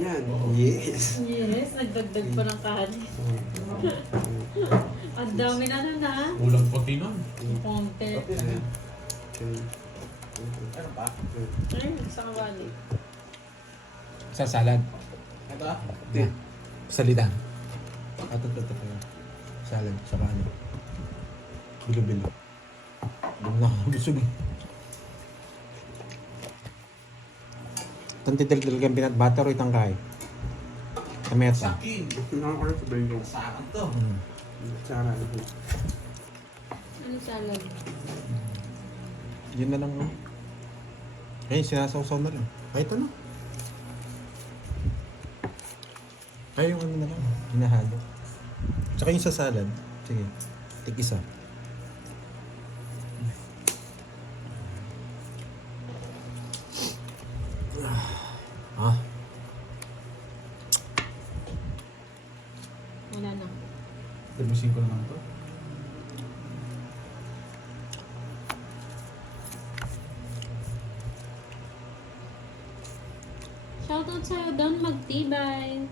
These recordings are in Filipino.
Yan. Yes. Yes, nagdagdag pa ng kanin. Ang dami na nun ha. Ulang puti nun. Konti. Ano pa? Ay, sa kawali. Sa salad. Ito ah. Yeah. Salida. Ito. Salad. Saka ano. Bilo-bilo. Huwag na ako busog eh. Itong titil-til kang peanut butter o itang kain? Kameta. Sakin. Nakakaroon sa brain ko. Sakan to. Tsara. Ano salad? Yun na lang. Ayun, sinasawsaw na lang. Kahit ano. Kaya yung ano na lang. Hinahalo. Tsaka yung sa salad. Sige. Tig-isa. Ah. Wala na. Tabusin ko naman to. Shoutout sa'yo doon, magtibay.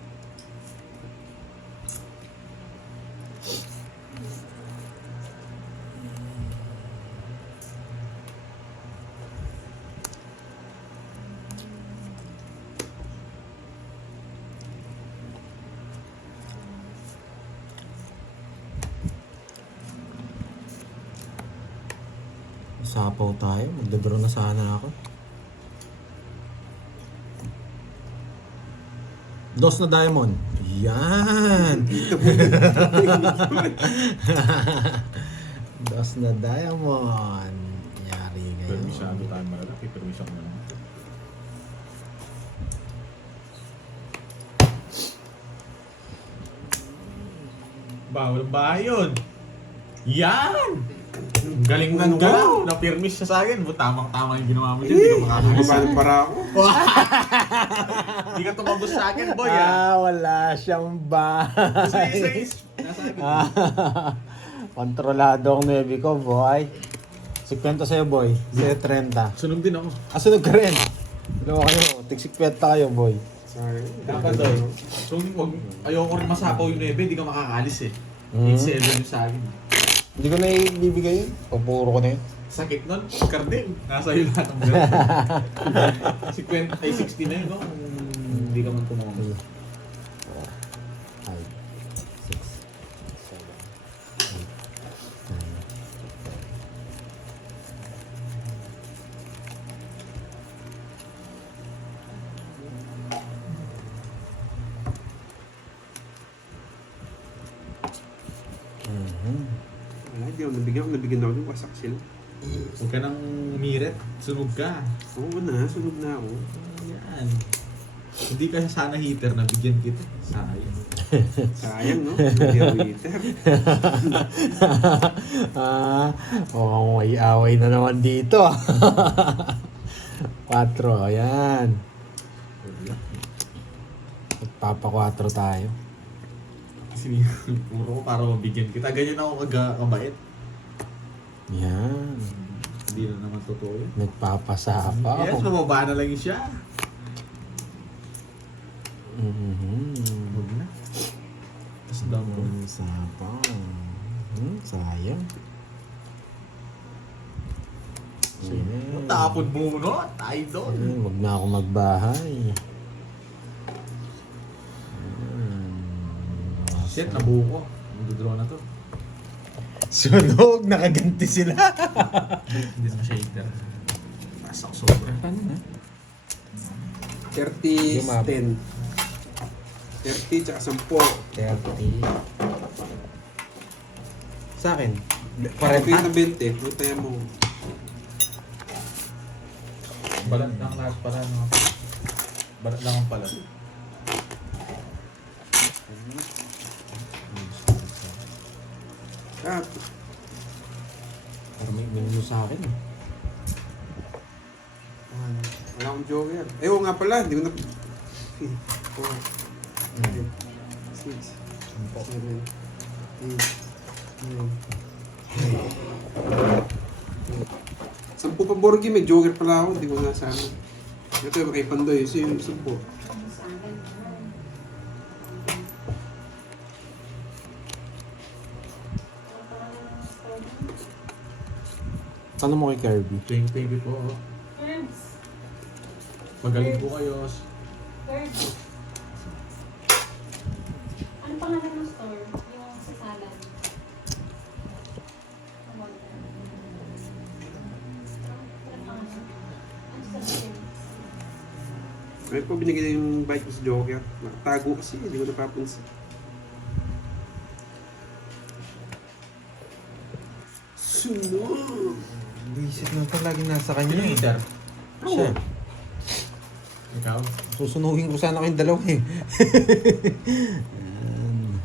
Sapaw tayo. Magdadaro na sana ako. Dos na diamond. Yan! Dos na diamond. Yari kayo. Permisyado tayo malalaki. Permisyon ko naman. Bawal ang bahay yun. Yan! Galing ng galaw. Na-permis siya sa akin. Tamang-tama yung ginawa mo dyan. Hindi ka makakalis. Paano para ako? Hindi ka tumabos sa akin, boy. Ah. Wala siyang bahay. Sige. Nasa akin. Kontrolado ang nebi ko, boy. 50 sa'yo, boy. Sa'yo 30. Sunog din ako. Sunog ka rin. Dalawa kayo. Tig 50 kayo, boy. Sorry. Dapat doy. So, ayoko rin masapaw yung nebe. Hindi ka makakalis eh. 8-7 yung sa akin. Hindi ko na ibibigay yun. Papuro ko na yun. Sakit nun. Karding. Nasa iyo lahat ng gano'n. 60 na yun, no? Hindi ka man tumawag. 5, 6, 7, 8, 9, 10. Wala, hindi ako nabigyan. Nabigyan ako ng wasak sila. Huwag ka nang umirit. Sunog ka. Oo na, sunog na ako. Yan. Hindi ka sana heater na bigyan kita. Sayang. Sayang, no? Hindi ako heater. Mukhang may away na naman dito. 4, ayan. Magpapa 4 tayo. Kasi puro ko para mabigyan kita. Ganyan ako kabait. Yan. Hindi na naman totoo yun. Nagpapasapa. Yes, mababa na lang yun siya. Huwag na. Tapos down ko. Sapa. Sayang. Tapon mo, no? Tayo doon. Huwag na ako magbahay. Shit, nabuo ko. Magdodraw na to. Sunog! Nakaganti sila. Hindi naman siya heater. Taas ako sobra. Paano na? 30, Lumab. 10. 30 tsaka 10. 30. Sa akin? 40 na 40. 20. Puntayan mo. Balat lang lahat pala. No? Balat lang ang pala. Ah, Parang may menu sa akin. wala akong joker. Eh, oo nga pala. Hindi ko na... 4, 5, 6, 7, 8, 9, 10. 10 pa board game. May joker pala ako. Hindi ko na sana. Ito yung kay Pandoy. Ito yung 10. Tanong mo kay Kirby. Thank you po. Herbs. Magaling po kayo. Herbs. Ano pangalan ng store? Yung sa salad. Ano pangalan? Ano sabihin? Ay po, binigay yung bike ko sa Joker. Nakatago kasi, hindi ko napapansin. Sunod! Visit na ito, laging nasa kanya. eh. Leader. Siya. Ikaw? Susunugin ko sana kayong dalawa eh. Yan.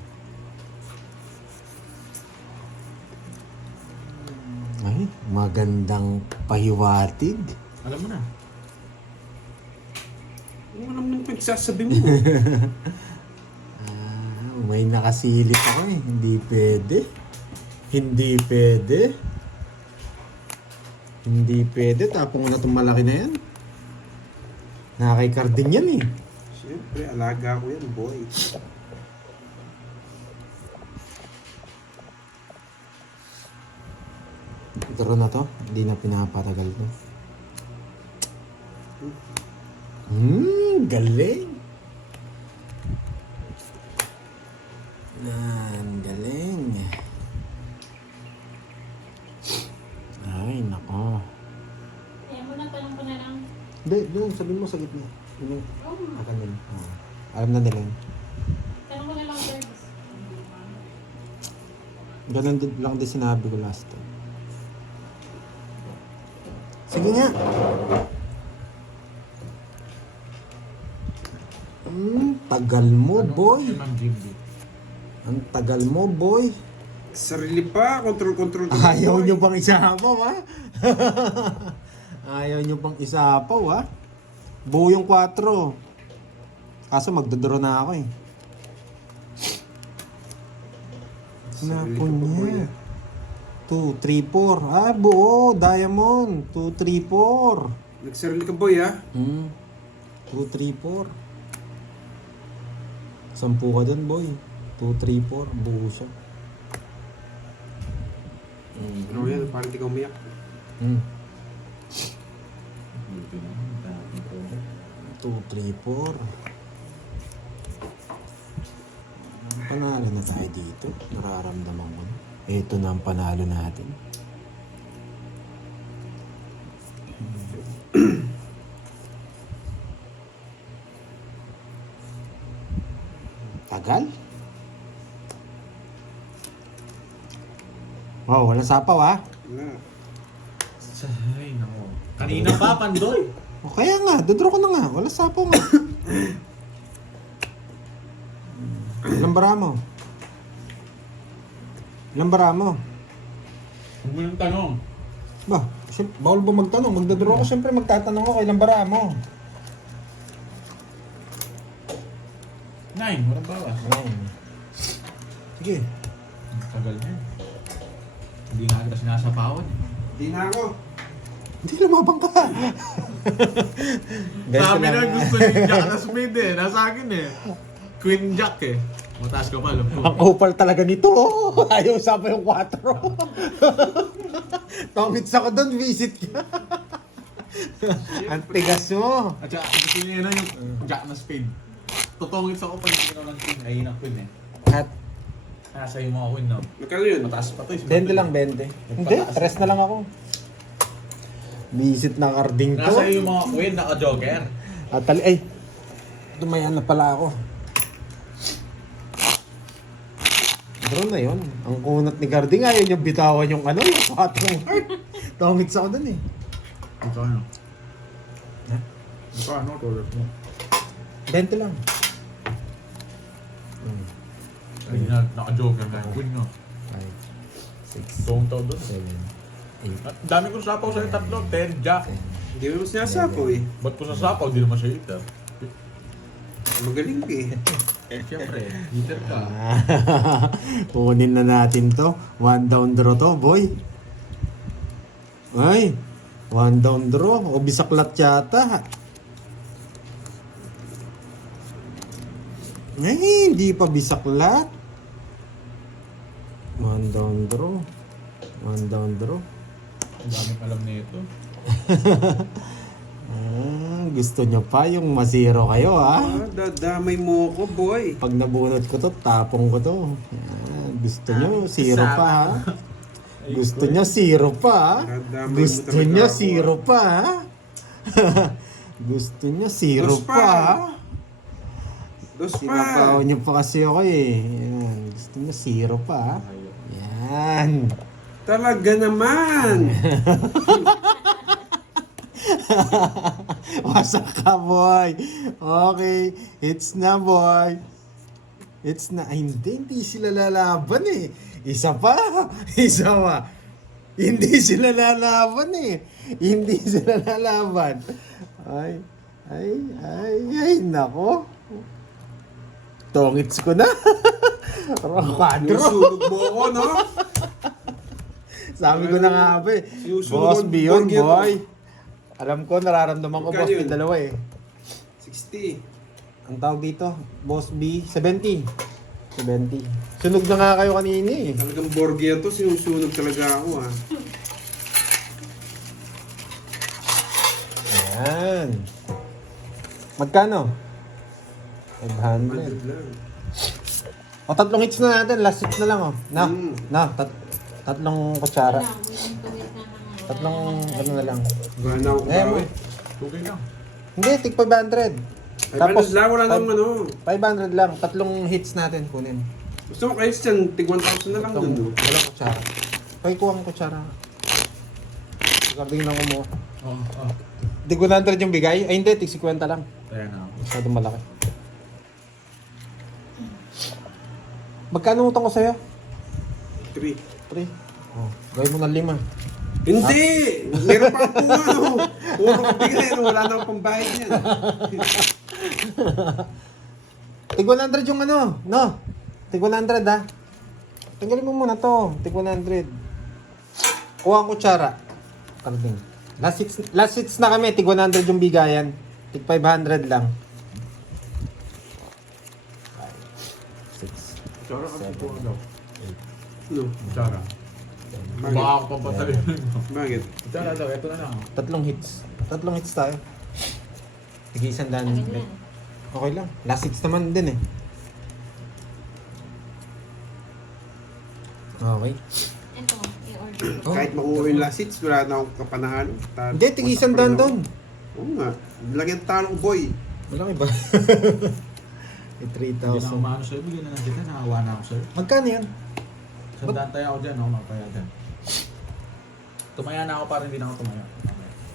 Ay, magandang pahiwatig. Alam mo na. Ano naman yung pagsasabi mo? May nakasilip ako eh. Hindi pwede. Hindi pwede. Hindi pwede. Tapong na itong malaki na yan. Nakakay din yan eh. Siyempre, alaga ko yan, boy. Ito na to. Hindi na pinapatagal to. Galing. Galing. Ay, nako. Kaya mo na, tanong ko na lang. Hindi, doon. Sabihin mo sa gitna. Yung Oh, akan nila. Alam na nila yun. tanong ko na lang, Herbs. Ganun din lang din sinabi ko last time. Sige nga. Tagal mo, boy. Ma'am Jimby. Ang tagal mo, boy. Sarili pa, control. Ayaw nyo bang isapaw, ha? Ayaw nyo bang isapaw, ha? Buo yung 4. Kaso magdodraw na ako, eh. Sinapon niya. 2, 3, 4. Ah, buo. Diamond. 2, 3, 4. Nagsarili ka, boy, ha? 2, 3, 4. 10 ka dun, boy. 2, 3, 4. Buo siya. Ano yan, parang di ka umiyak. Buti naman. Dami ko. 2, 3, 4. Panalo na tayo dito. Nararamdaman ko na. Ito na ang panalo natin. Tagal? Wow, walang sapaw ha? Wala. Ay, nako. Kanina pa, Pandoy. O kaya nga, dodraw ko na nga. Walang sapaw nga. Ilang bara mo? Ilang bara mo? Huwag mo yung tanong. Ba, bawal ba magtanong? Magdodraw ko, siyempre magtatanong ako ilang bara mo. 9, walang bawas. Sige. Ang tagal na. Hindi nga kita sinasapawan. Di na ako. Hindi lumabang ka. Sabi na gusto ni Jack na Smith eh. Nasa akin eh. Queen Jack eh. Mataas ka pa, alam ko. Ang kupal talaga nito. Ayaw usapa yung 4. Tomits ako doon, visit ka. Ang tigas mo. At saka gusto niya na yung Jack na Spade. Tutungit sa ko pag hindi ko ng Queen. Ayun ang Queen eh. At Nasa yung mga Queen no. Magkano yun? Mataas pa to eh. 20 lang, 20. Hindi, rest na lang ako. Visit na carding to. Nasa yung mga Queen, naka-joker. At ay, dumayan na pala ako. Draw na yun. Ang kunat ni Carding, ayaw niya bitawan yung ano, yung 4 heart. Tomits ako dun eh. Ito ano? Ito ano, tulad mo. 20 lang. Ayun na, naka-joker na yung Queen no. 5, 6, Tawang tawag doon. 7, 8, At dami ko sapaw sa'yo tatlo. 10 Jack. 10. Hindi mo sinasapaw eh. Ba't ko sa sapaw? Di naman siya hitter. Magaling ka eh. Siyempre, hitter ka. Kunin na natin to. 1 down draw to, boy. Ay, 1 down draw. O bisaklat yata. Ay, hindi pa bisaklat. 1 down draw. 1 down draw. Ang daming alam nito. Gusto nyo pa yung masiro kayo, ha? Dadamay mo ko, boy. Pag nabunot ko to, tapong ko to. Gusto nyo, zero pa, ha? Gusto nyo, zero pa, ha? Dadamay mo Gusto talaga nyo, ako, zero pa, ha? Gusto nyo, zero Dos pa. pa, ha? Dos pa. Sinapaw nyo pa kasi ako, eh. Yan. Gusto nyo, zero pa, ha? Yan. Talaga naman. Wasak ka, boy. Okay. It's na, boy. It's na. Ay, hindi sila lalaban eh. Isa pa. Isa pa. Hindi sila lalaban eh. Hindi sila lalaban. Ay, nako. Tongits ko na. Rakadro. Sinusunog mo ako, no? Sabi ko na nga, be. Sinusunog Boss ang Beyond, burger boy. Alam ko, nararamdaman ko, Magkano Boss B, yun? dalawa eh. 60. Ang tawag dito, Boss B, 70. 70. Sunog na nga kayo kanina eh. Talagang burger to, sinusunog talaga ako, ha? Ayan. Magkano? 500. 100 lang. O, tatlong hits na natin. Last hits na lang, oh. Na, Mm. tatlong kutsara. Wala, yung tuwid na mga- Tatlong, ano na lang. Wala na ako Eh, mo. bawi. Okay lang. Hindi, tig 500. Tapos lang, wala nang ano. 500 lang. Tatlong hits natin kunin. Gusto mo kayo dyan, tig 1,000 na lang dun, no? Walang kutsara. Kaya kuha ang kutsara. Garding lang kumuha. Oo. Tig 100 yung bigay? Ay, hindi. Tig 50 lang. Kaya na ako. Masyadong malaki. Magkano utang ko sa'yo? 3. 3. Oh, gawin mo na 5. Hindi! Meron pa ako ano. Puro kabigay, no? Wala na akong pambayad yan. Tig 100 yung ano, no? Tig 100 ha. Tanggalin mo muna to. Tig 100. Kuha ang kutsara. Karding. Last hits na kami. Tig 100 yung bigayan. Tig 500 lang. 5, 6, Tsara kasi po daw. No? Tsara. Bakit? Baka ako papatay. Bakit? Tsara daw, ito na lang. Tatlong hits. Tatlong hits tayo. Tig 100. Lagyan mo yan. Okay lang. Last hits naman din eh. Okay. Ito, i-order ko. Oh. Kahit makuha yung last hits, wala na akong kapanahan. Hindi, tig 100 doon. Oo nga. Lagyan talong boy. Malaki ba? May Hindi na ako 3,000. maano sa'yo. Bigyan na lang kita. Nakawa na ako sa'yo. Magkano yan? Sandaan tayo ako dyan. Ako makapaya dyan. Tumaya na ako para hindi na ako tumaya.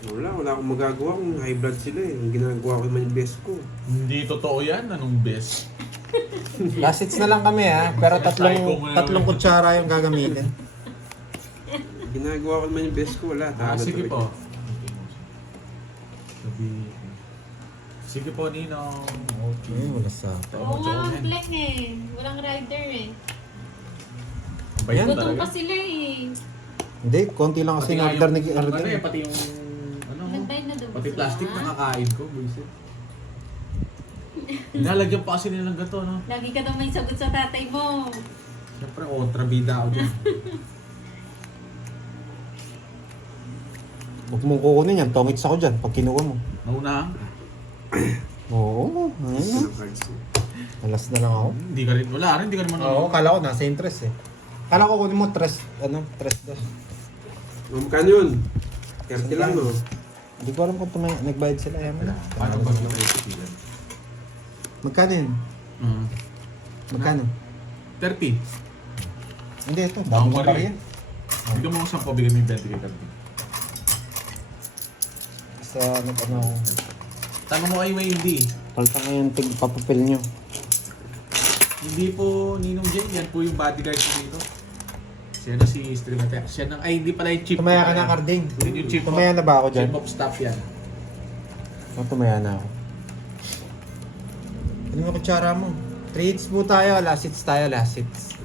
Wala akong magagawa kung high blood sila eh. Ang ginagawa ko naman yung best ko. Hindi totoo yan. Anong best? Last hits na lang kami ha. Pero tatlong kutsara yung gagamitin. Ginagawa ko naman yung best ko. Wala. Tama Sige talaga. po. Sige po, Ninong. Okay. Wala sa... Oo nga, ang blank eh. Walang rider eh. Bayan Gutom talaga. pa sila eh. Hindi, konti lang kasi Pati nga in-order ni yung- ano eh, Arden. pati yung ano, Nagbayad na daw ba pati sila? plastic nakakain ko, buisit. Nilalagyan pa kasi nilang gato, no? Lagi ka daw may sagot sa tatay mo. Siyempre, kontrabida ako dyan. Huwag mong kukunin yan. Tongits ako dyan pag kinuha mo. Naunahan. Oo. Ang cards ko. Alas na lang ako. Hindi ka rin, wala rin, hindi ka naman Oo, kala ko nasa interest eh. Kala ko kunin mo tres dos. Magkano yun? 30 lang, no? Hindi ko alam kung nagbayad sila. Ayaw mo na. Paano ba ito tayo sipilan? Magkano yun? Magkano? 30. Hindi, ito. Ang Bagong mali. pa rin. Bigyan mo ko 10, bigyan mo yung 20 kay Cardi. Sa ano, Tanong mo kay Wendy. palta nga yung papapil nyo. Hindi po Ninong Jen, yan po yung bodyguard ko dito. Siya na si Streamer. Siya na, ay hindi pala yung chief. Tumaya ka na, Carding. Yun yung chief Tumaya na ba ako dyan? Chief of staff yan. Tumaya na ako. Ano yung kutsara mo? 3 hits po tayo, last hits tayo, last hits.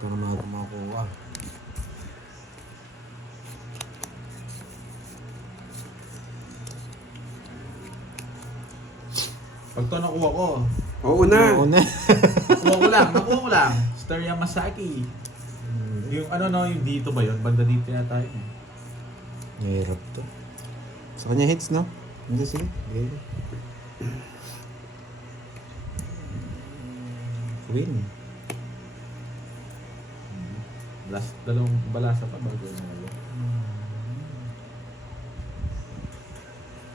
Para makuha. Pag to nakuha ko, Oo na. Oo na. nakuha ko lang. Star Yamasaki. Yung ano no, yung dito ba yun? Banda dito yata yun. Mahirap to. Sa kanya hits, no? Hindi, sige. Sige. Queen. Last dalawang balasa pa bago na.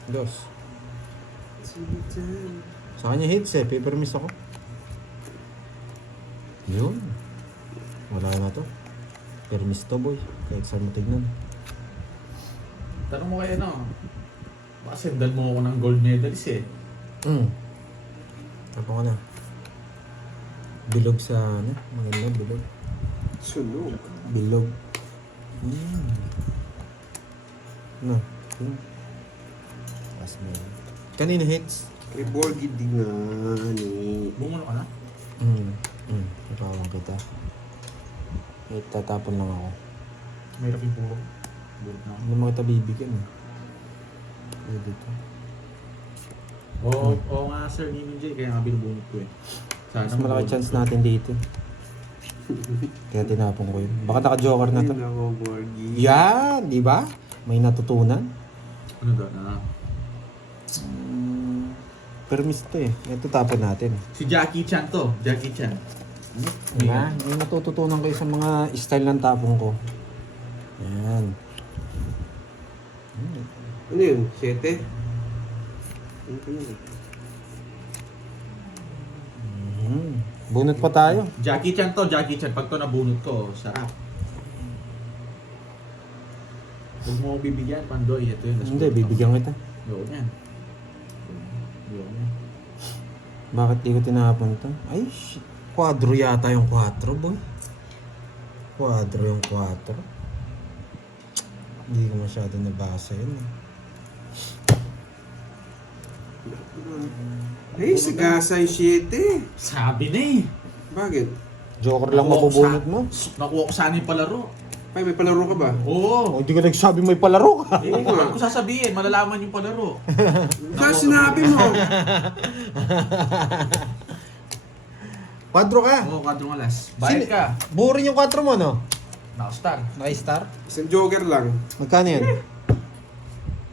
Dos. Sa kanya hits eh. Paper miss ako. Yun. Wala na to. Paper miss to, boy. Kahit saan mo tignan. Tanong mo kayo no, baka sendan mo ako ng gold medalist eh. Tapo ka na. Bilog sa ano? Maganda, bilog. Sunog. Bilog. No. Last man. Kanina hits. Kay Borgie di nga ni. Bumuno ka na? Napawang kita. Eh, tatapon lang ako. Mahirap yung puro. Bulot na. Hindi mo kita bibigyan eh. Pwede to. Oo nga sir, Nino J, kaya nga binubunot ko eh. Sana Mas malaki mabunot chance ko. natin dito. Kaya tinapon ko yun. Baka naka-joker na to. Ay, nako, Borgie. Yan! Di ba? May natutunan. Ano doon na? Permis to eh. Ito tapon natin. Si Jackie Chan to, Jackie Chan. Diba? May natututunan kayo sa mga style ng tapong ko. Yan. Ano yun? 7? Ano ka yun? Bunot pa tayo. Jackie Chan to, Jackie Chan. Pag to nabunot ko, sarap. Huwag mo ko bibigyan, Pandoy. Ito yun. Hindi, bibigyan kita. Yun yan. Yun yan. Bakit di ko tinapon to? Ay, shit. Quadro yata yung 4, boy. Quadro yung 4. Hindi ko masyado nabasa yun. Ay, sagasa yung 7. Sabi na eh. Bakit? Joker lang Nakuha ko mabubunot sa- mo. Nakuha ko sana yung palaro. Ay, may palaro ka ba? Oo. Oh, hindi ka nagsabi may palaro ka. Eh, nga. kung sasabihin, malalaman yung palaro. Saan sinabi mo? Quadro ka. Oo, kadrong alas. Bayad ka. Boring yung 4 mo, no? Nakastar. Naka-star? Isang joker lang. Magkano yan?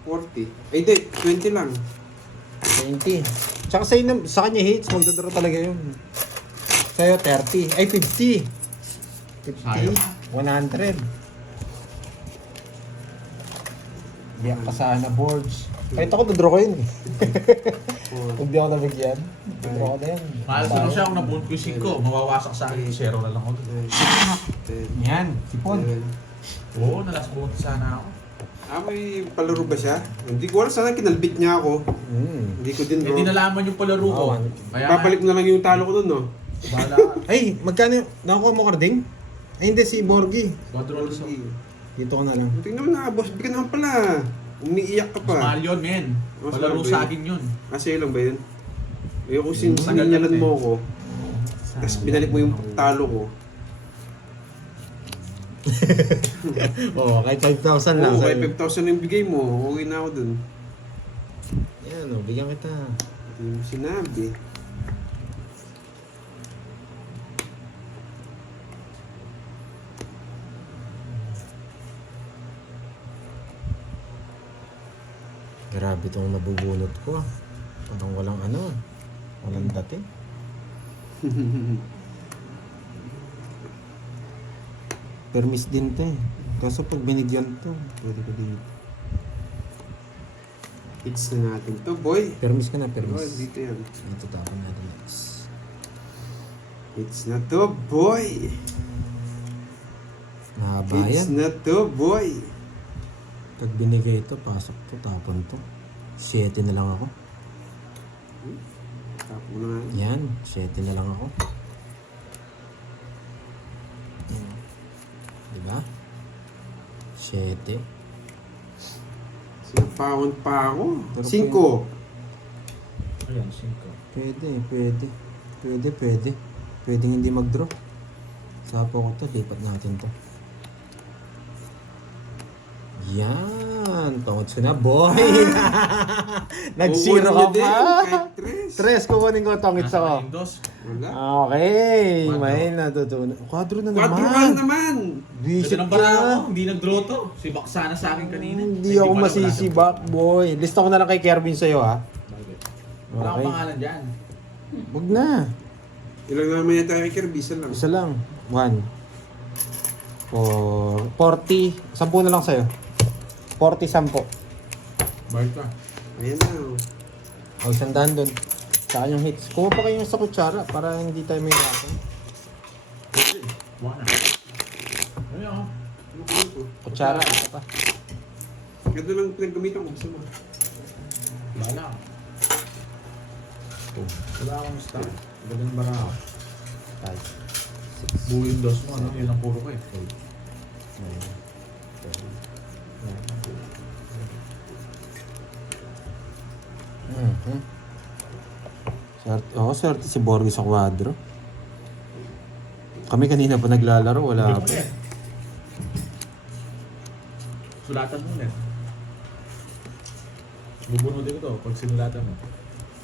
40. Ay, di. 20 lang. 20. Tsaka sa'yo, sa kanya hits, magdadaro talaga yun. Sa'yo, 30. Ay, 50. 50. Sayang. 100. Biyak ka sana boards. Kahit ako, dadraw ko yun eh. Kung di ako nabigyan, dadraw ko na yan. Mahal ko lang siya kung nabunot ko yung 5. Mawawasak sa akin. 0 na lang ako. 10. Yan, sipon. Oo, nalas bunot sana ako. May palaro ba siya? Hindi ko alam, sana kinalbit niya ako. Hindi ko din, Eh, bro. di nalaman yung palaro ko. Oo. Kaya Babalik na lang yung talo ko dun, no? bahala ka. Ay, magkano? Nakuha mo karding? Ay, hindi, si Borgie. Quadro alas ako. Dito ko na lang. Tingnan mo na, boss. Bigyan naman pala. Umiiyak ka Mas mahal pa. yun, men. Mas Palaro mahal ba sa yun? akin yun. Sa'yo lang ba yun? Ayoko Tagal sininyalan yan, mo eh. ako. Tapos binalik mo yung talo ko. Oo, kahit 5,000 lang. Oo, sa'yo. kaya 5,000 yung bigay mo. Uwi na ako dun. Yan, oh, bigyan kita. Hindi mo sinabi. Grabe itong nabubunot ko. Parang walang ano. Walang dati. Permis din to eh. Kaso pag binigyan to, pwede ko dito. Hits na natin to, boy. Permis ka na, Oh, permis. dito yan. Dito tapon natin. Hits na to, boy. Mahaba Hits yan. na to, boy. Pag binigay ito, pasok to, tapon to. 7 na lang ako. Tapo na nga. Yan, 7 na lang ako. Diba? 7. Sinapahon pa ako. Pero 5. Ayan, 5. Pwede, pwede. Pwede, pwede. Pwedeng hindi mag-draw. Sapo ko to, lipat natin to. Yan! tongots ko na, boy. Nag-zero ka Kukunin niya pa. din, kahit tres. Tres, kukunin ko tongots ako. Nasa dos. Wala. Okay, Quadro. may natutunan. Quadro na naman. Quadro ka naman. Ito Visit ng bara ako, ka. hindi nag-draw to. Si Baksana sa akin kanina. Hindi Ay, ako pala, wala masisibak, boy. Lista ko na lang kay Kervin sa'yo, ha? Bakit? Wala akong Okay. pangalan dyan. Wag na. Ilang naman yata kay Kirby, isa lang. Isa lang. 1. 40. 10 na lang sa'yo. 40, 10. Bakit ka? Ayan na. Oh. O, 100 doon. Saka yung hits. Kuha pa kayo sa kutsara para hindi tayo may rakan. Wala. Ayun ako. Ano ko ito? Kutsara, isa pa. Ganda lang pinaggamitan ko. Gusto mo. Wala. Ito. Wala akong star. Ganda ng bara ako. 5, Buo yung dos mo, ano? Yun ang puro ko eh. 9, 10. Swerte si Borges sa kwadro. Kami kanina pa naglalaro, wala pa. Sulatan mo ulit. Bubunutin ko to pag sinulatan mo.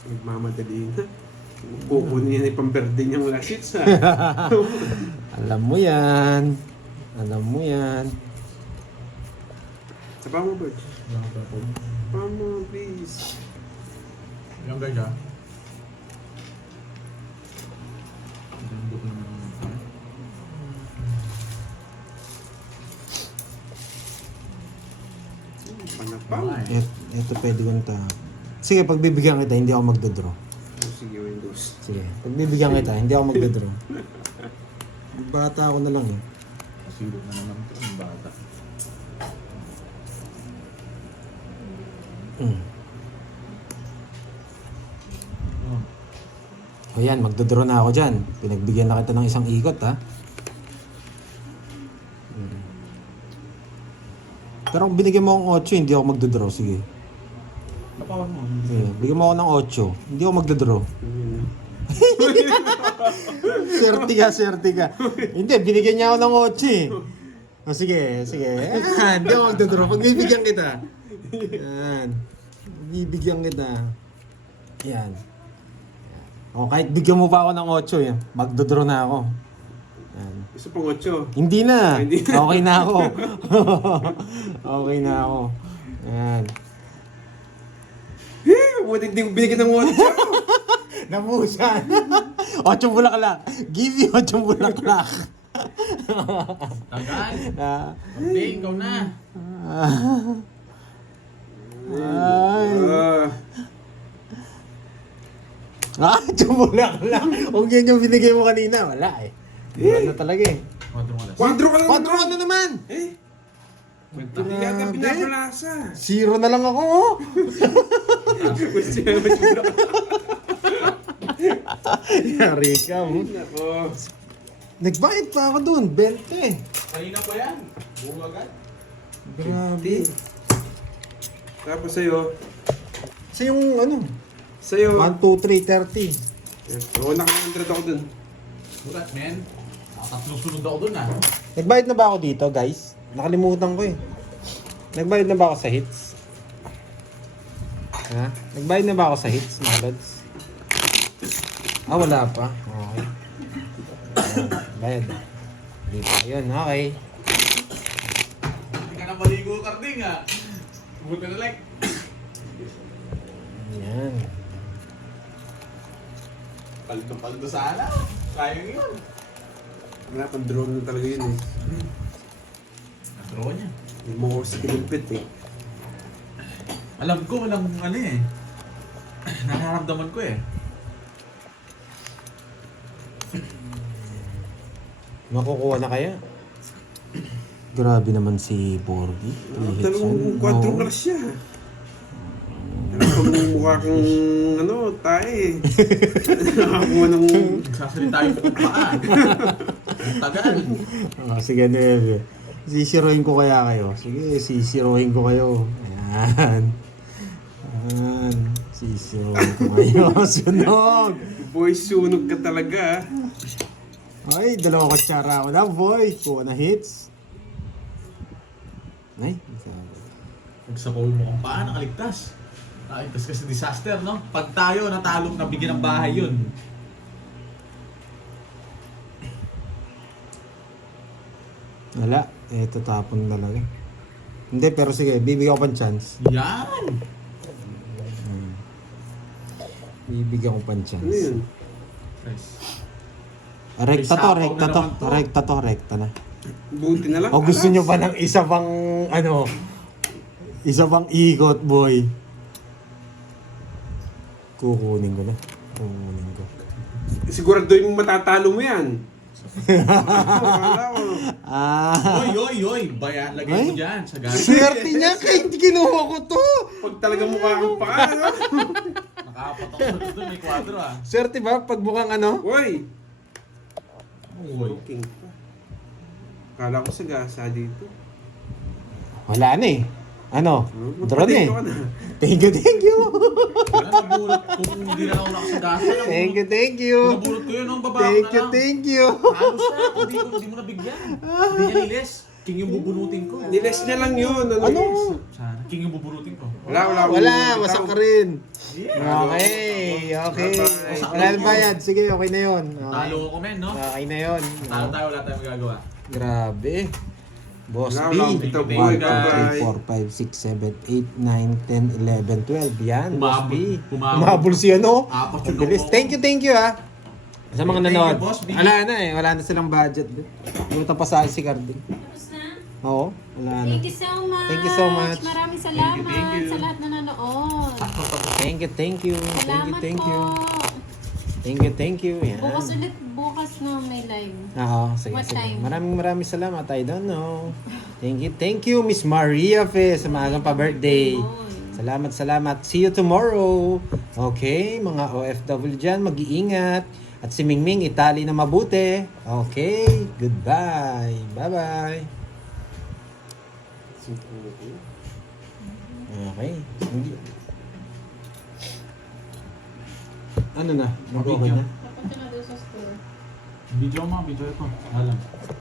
Nagmamadali na. Kukunin niya na yung pamberde niyang last hits, ha? Alam mo yan. Alam mo yan. Sapa mo, Bert. Wala ka po. Sapa mo, please. Yung gaya. Bundok naman. Panapang. Ay. Ito pwede kong Sige, pagbibigyan kita, hindi ako magdodraw. Oh, sige, Windows. Sige, pagbibigyan kita, hindi ako magdodraw. Bata ako na lang eh. Kasilog na naman ito ang bata. Mm. Oh. O yan, magdodraw na ako dyan. Pinagbigyan na kita ng isang ikot, ha? Mm. Pero kung binigyan mo akong 8, hindi ako magdodraw. Sige. Napawan mo. Sige. Bigyan mo ako ng 8. Hindi ako magdodraw. Swerte ka. Hindi, binigyan niya ako ng 8 eh. O sige. Hindi ako magdodraw. Pagbibigyan kita. Yan. Bibigyan kita. Yan. O kahit bigyan mo pa ako ng 8 yan. Magdodraw na ako. Yan. Gusto pang 8. Hindi na. Hindi na. Okay na ako. Okay na ako. Yan. Buti hindi ko binigyan ng 8. Namusan. 8 bulaklak. Give you 8 bulaklak. Tagal. Ah, Hindi, ikaw na. Ay. Ah, 8 bulaklak. Kung yun yung binigay mo kanina, wala eh. Wala na talaga eh. Quadro mo alas. 4 ka lang 4 ano naman? Eh? Hindi yata pinapalasa. 0 na lang ako. Oh. Gusto niya naman yung block. Yari ka mo. Nako. Nagbayad pa ako dun, 20. Kanina pa yan. Buo agad. Grabe. Tapos sa'yo. Sa yung ano, Sa'yo. 1, 2, 3, 30. Yes. Oo, naka-100 ako dun. Sulat, men. Nakatlong sunod ako dun ah. Nagbayad na ba ako dito, guys? Nakalimutan ko eh. Nagbayad na ba ako sa hits? Ha? Nagbayad na ba ako sa hits, mga lods? Ah, wala pa. Okay. Ayan, bayad na. Dito. Ayun, okay. Hindi ka na maligo, Karding ah. Buti na like. Ayan. Paldo sana. Sayang yun. Wala pang drone na talaga yun eh. Nadraw niya. Hindi mo kasi kinumpit eh. Alam ko walang ano eh. Nararamdaman ko eh. Makukuha na kaya? Grabe naman si Borgie. Talagang 4 class siya. Talagang mukha kang ano, tae. Nakakuha ng... Nagsasalita yung pagpaan. Ang tagal. Sige, Neve. Sisirohin ko kaya kayo. Sige, sisirohin ko kayo. Ayan. Ayan. Sisirohin ko kayo. Sunog! Boy, sunog ka talaga. Ay, 2 kutsara ako na, boy. Kuha na hits. Ay, Magsapaw mo kung paano nakaligtas. Nakaligtas kasi disaster, no? Pag tayo natalong nabigyan ng bahay yun. Wala. Ito tapon talaga. Hindi, pero sige, bibigyan ko pang chance. Yan! Bibigyan ko pang Ano chance. yun? Nice. Rekta to, May rekta sapaw to. na naman to. Rekta to, rekta na. Buti na lang. O gusto alas. nyo pa ng isa pang, ano, isa pang ikot, boy. Kukunin ko na. Kukunin ko. Sigurado yung matatalo mo yan. Wala ko. Ah, Oy! Baya, lagay mo Ay? dyan sa gano'n. swerte niya kahit kinuha ko to. Pag talaga mukha kang paa, no? Nakaapat ako sa doon, may kwadro ah. Swerte ba pag mukhang ano? Uy! Uy. Joking pa. Kala ko sa gasa dito. Wala na eh. Ano? Draw na eh. Magpatito ka na. Thank you, thank you. Wala, nabulot. Kung hindi na ako nakasagasa lang. Thank you, thank you. Nabulot ko yun, ang baba Thank ko you, na lang. thank you. Halos na, hindi mo nabigyan. Hindi niya niles. King yung bubunutin ko. Niles niya lang yun. Ano? Sana. King yung bubunutin ko. Wala. Wala, wasak ka rin. Yeah. Okay, okay. Bye-bye. Wala na bayad. Sige, okay na yun. Okay, Talo ako men, no? okay na yun. Talo tayo, wala tayong magagawa. Grabe. Boss Wala, B. wala. Ito, boy. 1, 2, Bye-bye. 3, 4, 5, 6, 7, 8, 9, 10, 11, 12. Yan, Boss B. Humabol. Humabol si ano. Apat Ang yun bilis. ako. Thank you ah. Sa mga Thank you, nanood. Boss B. Wala na eh. Wala na silang budget. Buta pa sa si Cardin. Tapos na? Oo, wala na. Thank you so much. Thank you so much. Maraming salamat Thank you. sa lahat na nanood. Thank you, thank you. Thank you, Salamat thank po. you. Thank you, thank you. Yan. Bukas ulit, bukas na may live. Oo, sige, What sige. time? Maraming salamat. I don't know. Thank you, Miss Maria Fe, sa maagang pa-birthday. Salamat. See you tomorrow. Okay, mga OFW dyan, mag-iingat. At si Mingming, itali na mabuti. Okay, goodbye. Bye-bye. Okay. Ano na? Mag-okay na? Papunta na doon sa store. Video mo, video ito. Alam.